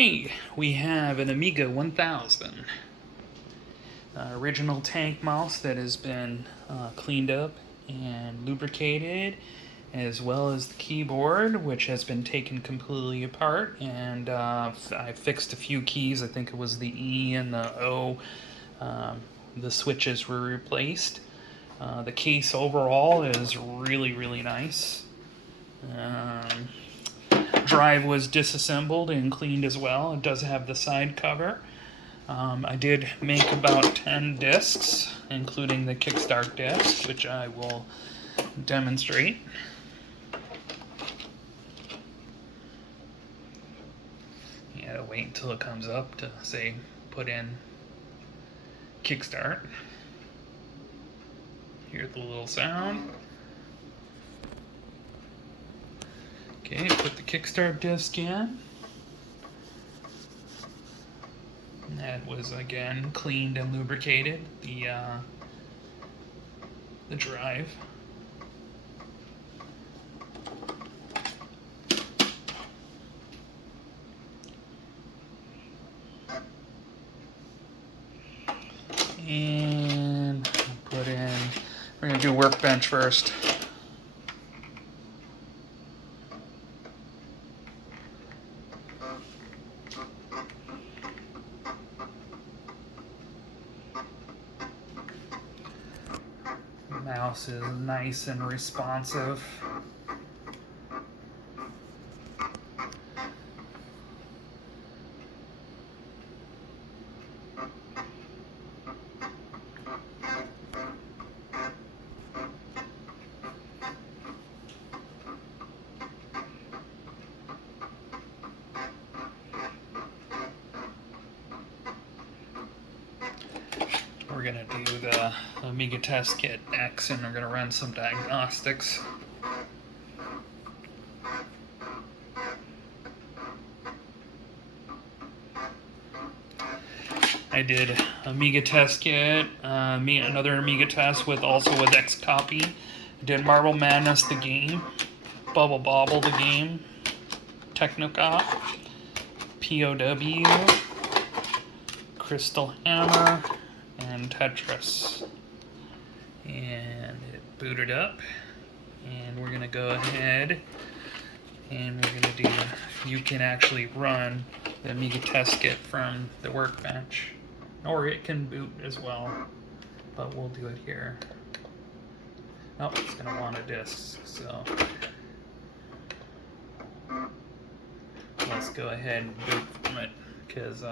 Okay, we have an Amiga 1000. Original tank mouse that has been cleaned up and lubricated, as well as the keyboard, which has been taken completely apart, and I fixed a few keys. I think it was the E and the O. The switches were replaced. The case overall is really nice. Drive was disassembled and cleaned as well. It does have the side cover. I did make about 10 discs, including the Kickstart disc, which I will demonstrate. You gotta wait until it comes up to say put in Kickstart. Hear the little sound. Okay, put the Kickstart disc in. And that was again cleaned and lubricated. The drive. And put in. We're gonna do Workbench first. Mouse is nice and responsive. We're going to do the Amiga Test Kit X, and we're going to run some diagnostics. I did Amiga Test Kit, another Amiga test with Xcopy. Did Marble Madness the game, Bubble Bobble the game, Technocop, POW, Crystal Hammer, and Tetris. And it booted up, and we're gonna go ahead and we're gonna do, you can actually run the Amiga Test Kit from the Workbench, or it can boot as well, but we'll do it here. Oh, it's gonna want a disk, so let's go ahead and boot from it, because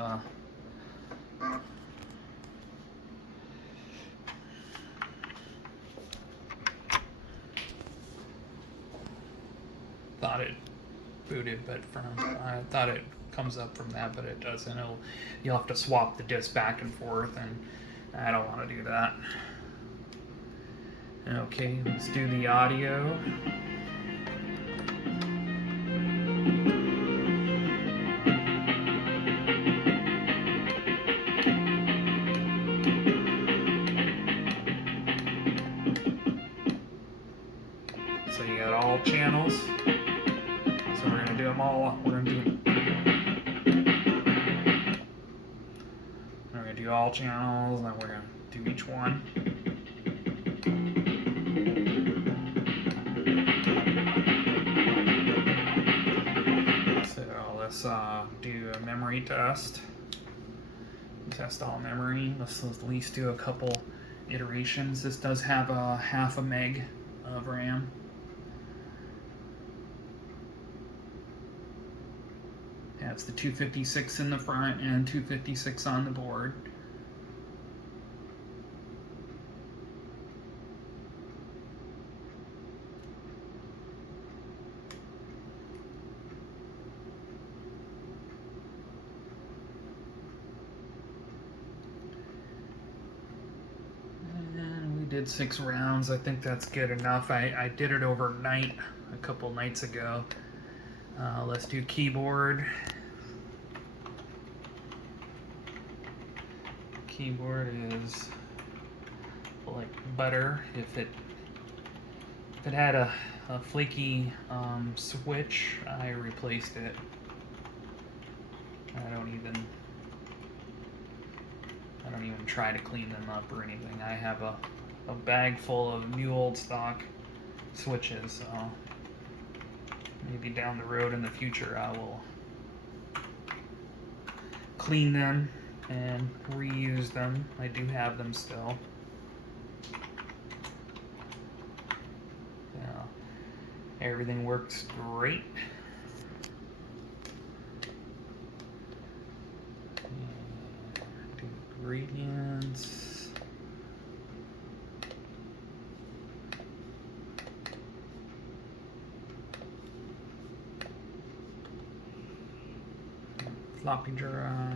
thought it booted, but I thought it comes up from that, but it doesn't. You'll have to swap the disk back and forth, and I don't want to do that. Okay, let's do the audio. So you got all channels. So we're gonna do them all. We're gonna do all channels, and we're gonna do each one. So let's do a memory test. Test all memory. Let's at least do a couple iterations. This does have a half a meg of RAM. That's the 256 in the front and 256 on the board. And we did 6 rounds. I think that's good enough. I did it overnight a couple nights ago. Let's do keyboard. Keyboard is like butter. If it had a flaky switch, I replaced it. even try to clean them up or anything. I have a bag full of new old stock switches, so maybe down the road in the future I will clean them and reuse them. I do have them still. Yeah, everything works great. Ingredients. Floppy drive.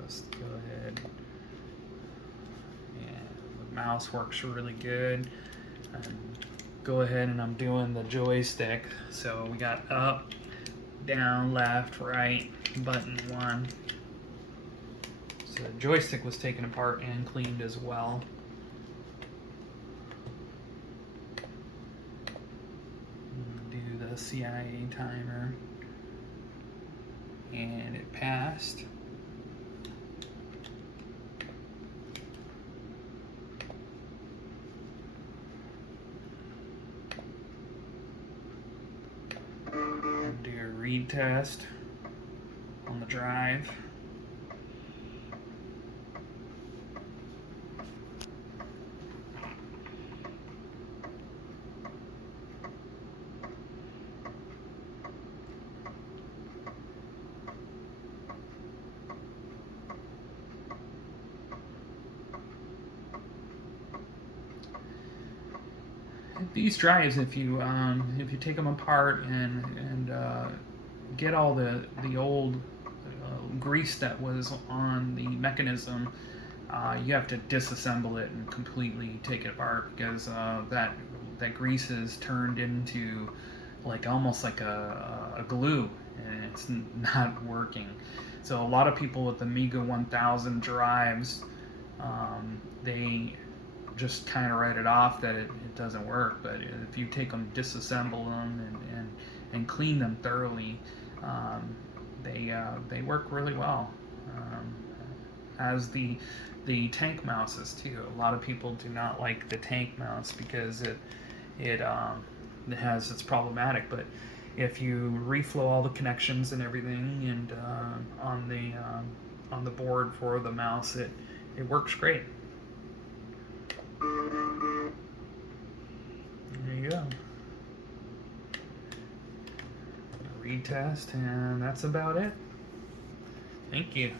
Let's go ahead. Yeah, the mouse works really good. Go ahead and I'm doing the joystick. So we got up, down, left, right, button 1. So the joystick was taken apart and cleaned as well. Do the CIA timer. And it passed. Do a read test on the drive. These drives, if you take them apart and get all the old grease that was on the mechanism, you have to disassemble it and completely take it apart, because that grease is turned into almost like a glue, and it's not working. So a lot of people with Amiga 1000 drives, they just kind of write it off that it doesn't work. But if you take them, disassemble them, and clean them thoroughly, they work really well. As the tank mouses too. A lot of people do not like the tank mouse because it's problematic. But if you reflow all the connections and everything, and on the board for the mouse, it works great. There you go. Retest, and that's about it. Thank you.